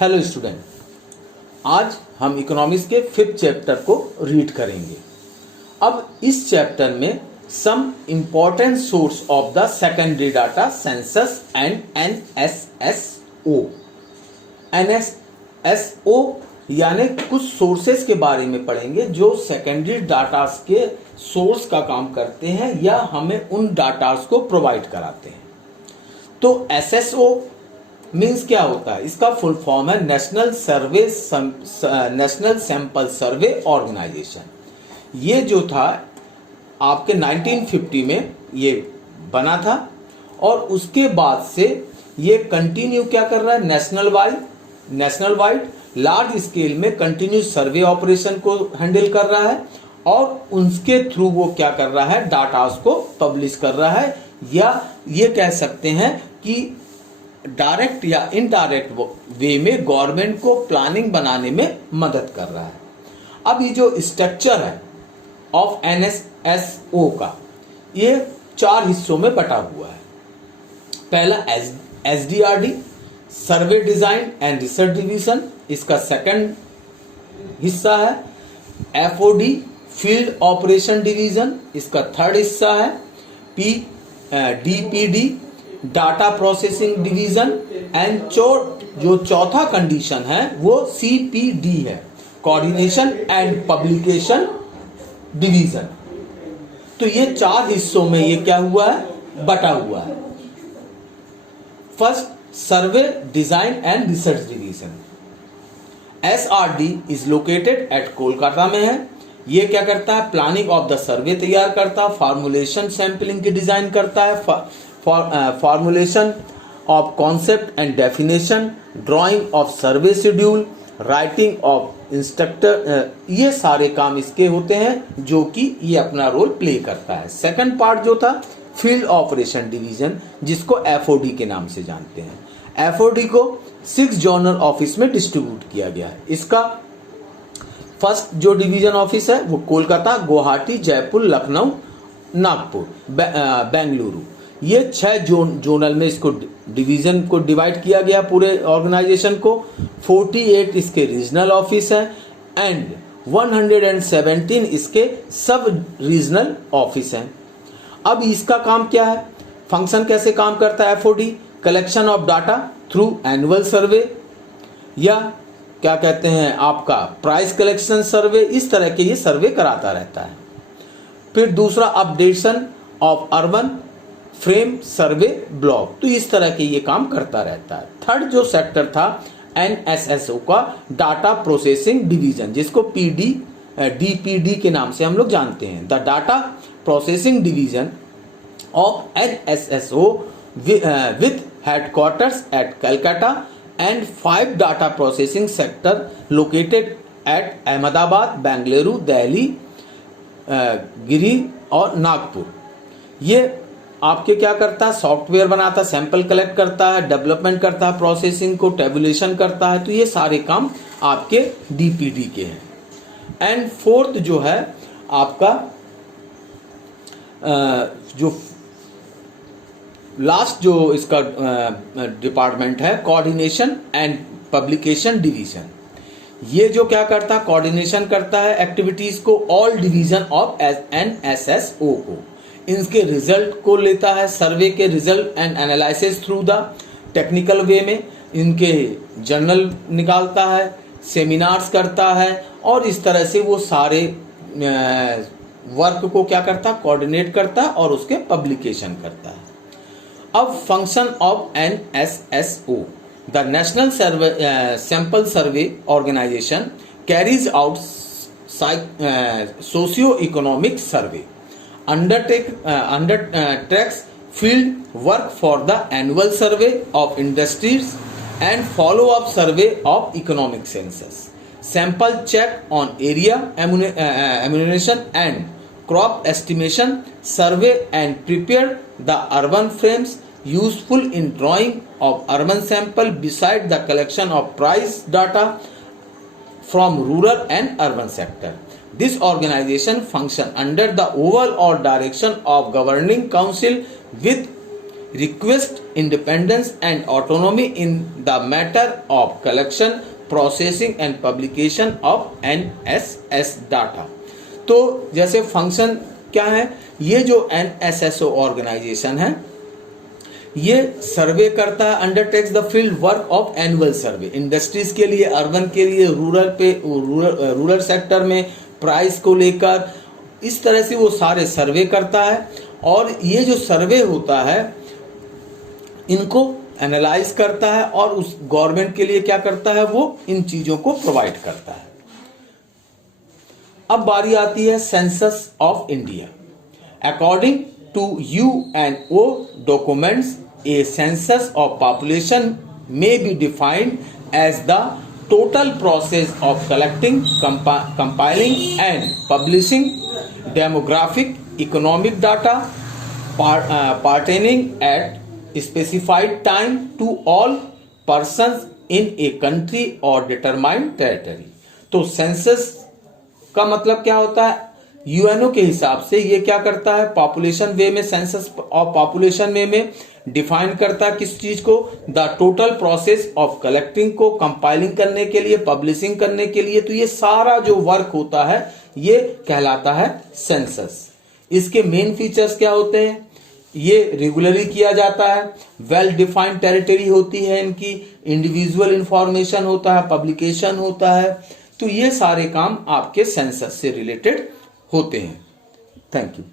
Hello student, आज हम economics के 5th चैप्टर को रीड करेंगे। अब इस चैप्टर में some important source of the secondary data census and NSSO. NSSO यानी कुछ सोर्सेस के बारे में पढ़ेंगे जो सेकेंडरी डाटा के सोर्स का काम करते हैं या हमें उन डाटास को प्रोवाइड कराते हैं। तो एसएसओ मीन्स क्या होता है? इसका फुल फॉर्म है नेशनल सैंपल सर्वे ऑर्गेनाइजेशन। ये जो था आपके 1950 में ये बना था और उसके बाद से ये कंटिन्यू क्या कर रहा है? नेशनल वाइड लार्ज स्केल में कंटिन्यूस सर्वे ऑपरेशन को हैंडल कर रहा है और उनके थ्रू वो क्या कर रहा है? डाटास को पब्लिश कर रहा है, या ये कह सकते हैं कि डायरेक्ट या इनडायरेक्ट वे में गवर्नमेंट को प्लानिंग बनाने में मदद कर रहा है। अब ये जो स्ट्रक्चर है ऑफ एनएसएसओ का, ये 4 हिस्सों में बटा हुआ है। पहला एसडीआरडी, सर्वे डिजाइन एंड रिसर्च डिवीजन, इसका सेकंड हिस्सा है। एफओडी, फील्ड ऑपरेशन डिवीजन, इसका थर्ड हिस्सा है। DPD, data processing division and जो चौथा कंडीशन है वो सीपीडी है, कोऑर्डिनेशन एंड पब्लिकेशन डिवीजन। तो ये 4 हिस्सों में ये क्या हुआ है? बटा हुआ है। First, survey design and research division. SRD is located at Kolkata में है। ये क्या करता है? प्लानिंग ऑफ द सर्वे तैयार करता है, फॉर्मुलेशन सैंपलिंग की डिजाइन करता है, formulation of concept and definition, drying of survey schedule, writing of instructor, ये सारे काम इसके होते हैं जो कि ये अपना रोल प्ले करता है। सेकंड पार्ट जो था फील्ड ऑपरेशन डिवीजन, जिसको एफओडी के नाम से जानते हैं। एफओडी को 6 जोनल ऑफिस में डिस्ट्रीब्यूट किया गया है। इसका फर्स्ट जो डिवीजन ऑफिस है वो कोलकाता, गुवाहाटी, जयपुर, लखनऊ, नागपुर, बेंगलुरु, ये 6 जोनल में इसको डिवीजन को डिवाइड किया गया पूरे ऑर्गेनाइजेशन को। 48 इसके रीजनल ऑफिस है एंड 117 इसके सब रीजनल ऑफिस हैं। अब इसका काम क्या है? फंक्शन कैसे काम करता है FOD? Collection of data through annual सर्वे, या क्या कहते हैं आपका प्राइस कलेक्शन सर्वे, इस तरह के ये सर्वे कराता रहता है। फिर दूसरा, updation of urban frame survey block, तो इस तरह के ये काम करता रहता है। थर्ड जो सेक्टर था एनएसएसओ का, डाटा प्रोसेसिंग डिवीजन, जिसको डीपीडी के नाम से हम लोग जानते हैं। The data processing division of NSSO with headquarters at Calcutta and 5 data processing sector located at Ahmedabad, Bengaluru, Delhi, Giri और नागपुर। ये आपके क्या करता है? सॉफ्टवेयर बनाता है, सैंपल कलेक्ट करता है, डेवलपमेंट करता है, प्रोसेसिंग को टेबुलेशन करता है। तो ये सारे काम आपके डीपीडी के हैं। एंड फोर्थ जो है आपका जो लास्ट जो इसका डिपार्टमेंट है, कोऑर्डिनेशन एंड पब्लिकेशन डिवीजन। ये जो क्या करता है? कोऑर्डिनेशन करता है एक्टिविटीज को ऑल डिवीजन ऑफ एनएसएसओ को, इनके रिजल्ट को लेता है, सर्वे के result and analysis through the technical way में, इनके जर्नल निकालता है, सेमिनार्स करता है और इस तरह से वो सारे वर्क को क्या करता है? कोऑर्डिनेट करता है और उसके पब्लिकेशन करता है। अब function of NSSO, the national sample survey organisation carries out socio economic survey, undertakes field work for the annual survey of industries and follow-up survey of economic census, sample check on area enumeration and crop estimation, survey and prepare the urban frames useful in drawing of urban sample beside the collection of price data from rural and urban sector. This organization function under the overall direction of governing council with request independence and autonomy in the matter of collection, processing and publication of NSS data। तो जैसे function क्या है, ये जो NSSO organisation है ये सर्वे करता है, undertakes the field work of annual survey, industries के लिए, अर्बन के लिए, रूरल सेक्टर में प्राइस को लेकर, इस तरह से वो सारे सर्वे करता है। और ये जो सर्वे होता है इनको एनालाइज करता है और उस गवर्नमेंट के लिए क्या करता है, वो इन चीजों को प्रोवाइड करता है। अब बारी आती है census of India. According to UNO documents, a census of population may be defined as the total process of collecting, compiling and publishing demographic, economic data pertaining at specified time to all persons in a country or determined territory। तो census का मतलब क्या होता है, UNO के हिसाब से ये क्या करता है, पॉपुलेशन वे में, सेंसस ऑफ पॉपुलेशन वे में डिफाइन करता है किस चीज को, the total process of collecting को, कंपाइलिंग करने के लिए, पब्लिशिंग करने के लिए। तो ये सारा जो वर्क होता है ये कहलाता है सेंसस। इसके मेन फीचर्स क्या होते हैं, ये रेगुलरली किया जाता है, वेल डिफाइंड टेरिटरी होती है इनकी, इंडिविजुअल इंफॉर्मेशन होता है, पब्लिकेशन होता है। तो ये सारे काम आपके सेंसस से रिलेटेड होते हैं। Thank you.